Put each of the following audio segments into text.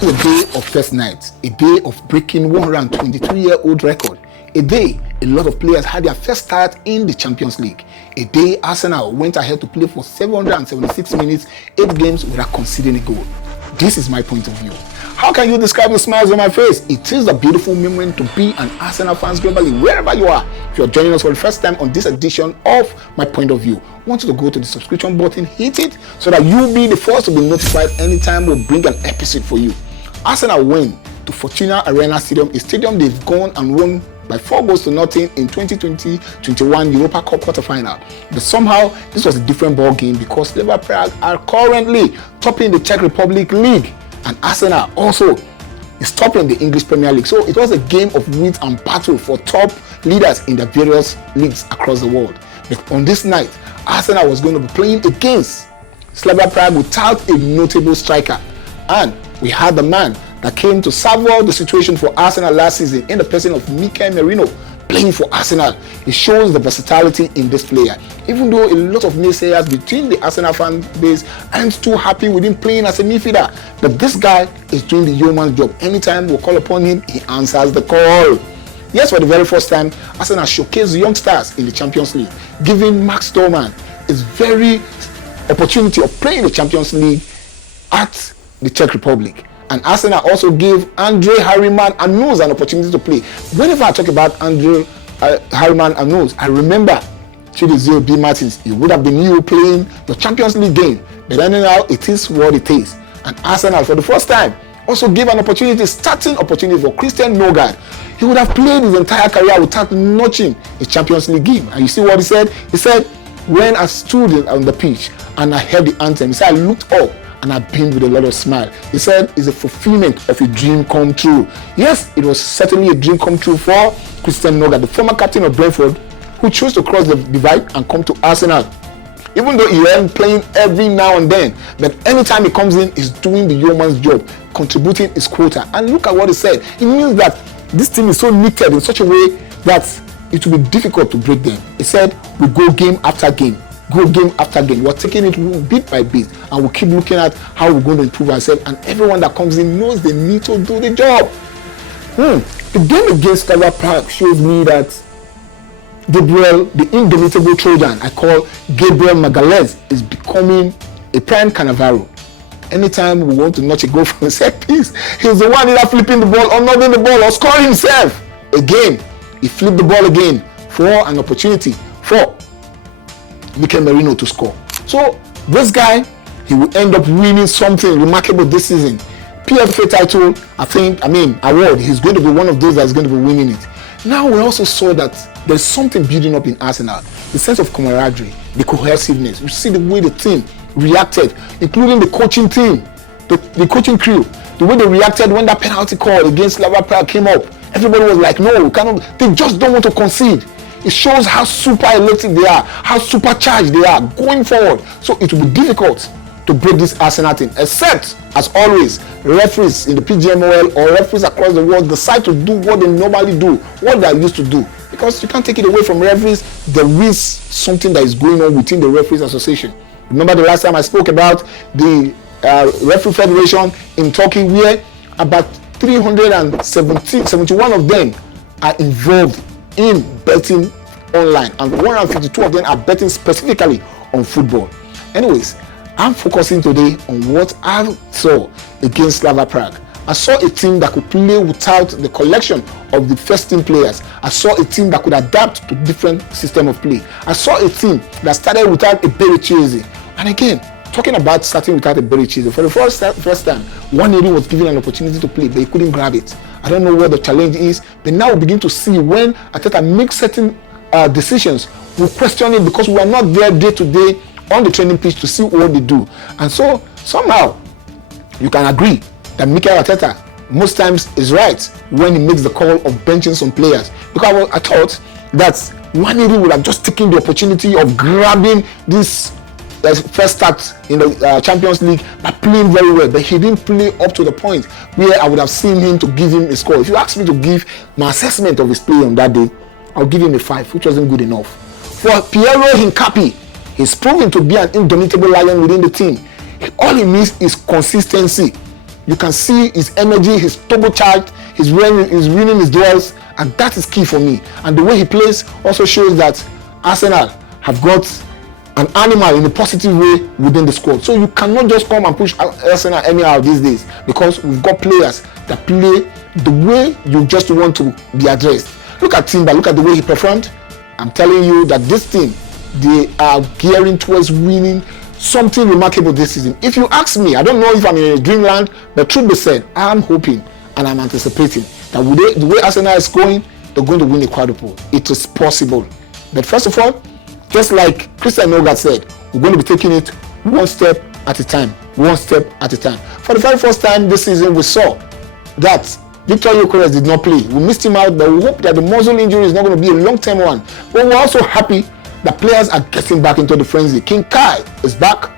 The day of first night, a day of breaking 123-year-old record, a day a lot of players had their first start in the Champions League, a day Arsenal went ahead to play for 776 minutes, 8 games without conceding a goal. This is my point of view. How can you describe the smiles on my face? It is a beautiful moment to be an Arsenal fan globally, wherever you are. If you're joining us for the first time on this edition of My Point of View, I want you to go to the subscription button, hit it, so that you'll be the first to be notified anytime we bring an episode for you. Arsenal win to Fortuna Arena Stadium, a stadium they've gone and won by 4-0 in 2020-21 Europa Cup quarterfinal. But somehow, this was a different ball game because Slavia Prague are currently topping the Czech Republic League, and Arsenal also is topping the English Premier League. So it was a game of wit and battle for top leaders in the various leagues across the world. But on this night, Arsenal was going to be playing against Slavia Prague without a notable striker. And we had the man that came to salve the situation for Arsenal last season in the person of Mikel Merino playing for Arsenal. It shows the versatility in this player. Even though a lot of naysayers between the Arsenal fan base aren't too happy with him playing as a midfielder, but this guy is doing the yeoman's job. Anytime we call upon him, he answers the call. Yes, for the very first time, Arsenal showcased young stars in the Champions League, giving Max Dorman his very opportunity of playing the Champions League at the Czech Republic. And Arsenal also gave Andre Harriman Anus an opportunity to play. Whenever I talk about Andre Harriman Anus, I remember Chidozie B. Martins. It would have been you playing the Champions League game, but anyhow, it is what it is. And Arsenal, for the first time, also gave an opportunity, starting opportunity for Christian Nogard. He would have played his entire career without notching a Champions League game. And you see what he said? He said, when I stood on the pitch and I heard the anthem, he said, I looked up and I beamed with a lot of smile. He said it's a fulfillment of a dream come true. Yes, it was certainly a dream come true for Christian Nogard, the former captain of Brentford, who chose to cross the divide and come to Arsenal. Even though he ain't playing every now and then, but anytime he comes in, he's doing the yeoman's job, contributing his quota. And look at what he said. It means that this team is so knitted in such a way that it will be difficult to break them. He said, we go game after game. Go game after game. We're taking it bit by bit, and we'll keep looking at how we're going to improve ourselves. And everyone that comes in knows they need to do the job. The game against Slavia Prague shows me that Gabriel, the indomitable Trojan, I call Gabriel Magalhaes, is becoming a prime Cannavaro. Anytime we want to notch a goal from a set piece, he's the one either flipping the ball or nodding the ball or scoring himself. Again, he flipped the ball again for an opportunity for Mikel Merino to score. So this guy, he will end up winning something remarkable this season. PFA title, award. He's going to be one of those that's going to be winning it. Now we also saw that there's something building up in Arsenal. The sense of camaraderie, the cohesiveness. You see the way the team reacted, including the coaching team, the coaching crew. The way they reacted when that penalty call against Slavia Prague came up. Everybody was like, no, we cannot. They just don't want to concede. It shows how super electric they are, how supercharged they are going forward. So it will be difficult to break this Arsenal team, except, as always, referees in the PGMOL or referees across the world decide to do what they normally do, what they are used to do. Because you can't take it away from referees. There is something that is going on within the Referees Association. Remember the last time I spoke about the Referee Federation in Turkey, where about 371 of them are involved in betting online, and 152 of them are betting specifically on football. Anyways, I'm focusing today on what I saw against Slavia Prague. I saw a team that could play without the collection of the first team players. I saw a team that could adapt to different system of play. I saw a team that started without a Bericese. And again, talking about starting without a Bericese, for the first time, Nwaneri was given an opportunity to play, but he couldn't grab it. I don't know what the challenge is, but now we begin to see when Arteta makes certain decisions, we question it because we are not there day to day on the training pitch to see what they do. And so somehow you can agree that Mikel Arteta most times is right when he makes the call of benching some players, because I thought that Nwaneri would have just taken the opportunity of grabbing this first start in the Champions League by playing very well, but he didn't play up to the point where I would have seen him to give him a score. If you ask me to give my assessment of his play on that day, I'll give him a 5, which wasn't good enough. For Piero Hincapié, he's proven to be an indomitable lion within the team. All he needs is consistency. You can see his energy, his turbocharged, he's winning his duels, and that is key for me. And the way he plays also shows that Arsenal have got an animal in a positive way within the squad. So you cannot just come and push Arsenal anyhow these days, because we've got players that play the way you just want to be addressed. Look at Timber, look at the way he performed. I'm telling you that this team, they are gearing towards winning something remarkable this season. If you ask me, I don't know if I'm in a dreamland, but truth be said, I'm hoping and I'm anticipating that with the way Arsenal is going, they're going to win the quadruple. It is possible. But first of all, just like Christian Nogat said, we're going to be taking it one step at a time. One step at a time. For the very first time this season, we saw that Victor Gyökeres did not play. We missed him out, but we hope that the muscle injury is not going to be a long-term one. But we're also happy that players are getting back into the frenzy. King Kai is back,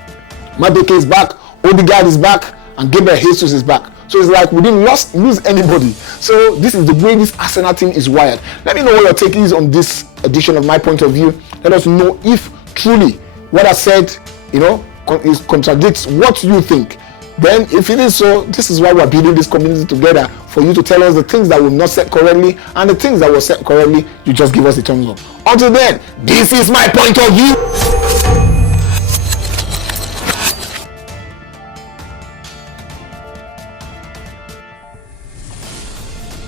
Madueke is back, Odegaard is back, and Gabriel Jesus is back. So it's like we didn't lose anybody. So this is the way this Arsenal team is wired. Let me know what your take is on this edition of My Point of View. Let us know if truly what I said, contradicts what you think. Then if it is so, this is why we're building this community together, for you to tell us the things that we've not said correctly, and the things that were said correctly, you just give us a thumbs up. Until then, this is My Point of View.